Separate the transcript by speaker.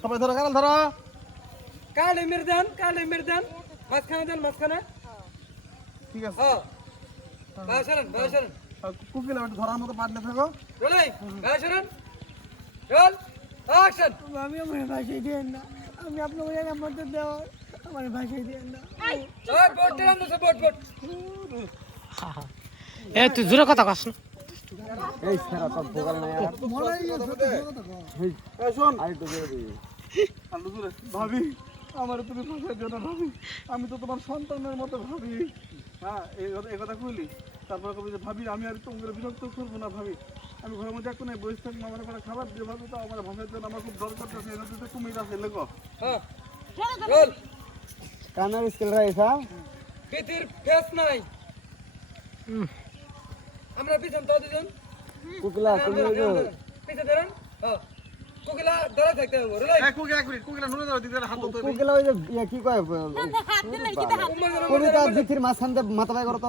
Speaker 1: সবাই ধরো ধরো।
Speaker 2: কালে মেরে দেন কালে মেরে দেন মাঝখানে দেন মাঝখানে। ঠিক আছে। হ্যাঁ।
Speaker 1: কুকিল ধরার মতো পারলে থাকো।
Speaker 2: রোলাই গায়ে রোল অ্যাকশন
Speaker 3: আমি আমার ভাষায় দিয়েন না। আমি আপনার মধ্যে দেওয়া। আমার ভাষায় দিয়েন না।
Speaker 2: বোট বোট বোট
Speaker 4: এ তুই জোরে কথা কস না।
Speaker 2: এই শোন।
Speaker 1: আলু জুড়ে ভাবি আমার তুমি ফাঁসার জন্য ভাবি। আমি তো তোমার সন্তানের মতো ভাবি। হ্যাঁ এই কথা এই কথা কইলি। তারপরে কবি যে ভাবি আমি আর তোমাকে বিরক্ত করব না ভাবি। আমি ঘরের মধ্যে এখন বসে থাকব আমার কোনো খাবার দিয়ে ভাবি তো আমার ভাষার জন্য আমার খুব দরকার আছে এটা তো কুমির আছে লেখো। হ্যাঁ। কানার স্কেল রাইসা
Speaker 2: পিতির ফেস নাই। আমরা পিছন তো দুজন? কুকলা পিছে ধরেন। হ্যাঁ কোকিলা ধরে থাকতে হবে রোলাই।
Speaker 1: কুকিলা এক মিনিট কুকিলা নুনে দাও দিকে হাত ধরতে কুকিলা ওই যে কি কয় কবিতা জিথির মাঝখান দিয়ে মাথা বাই করতো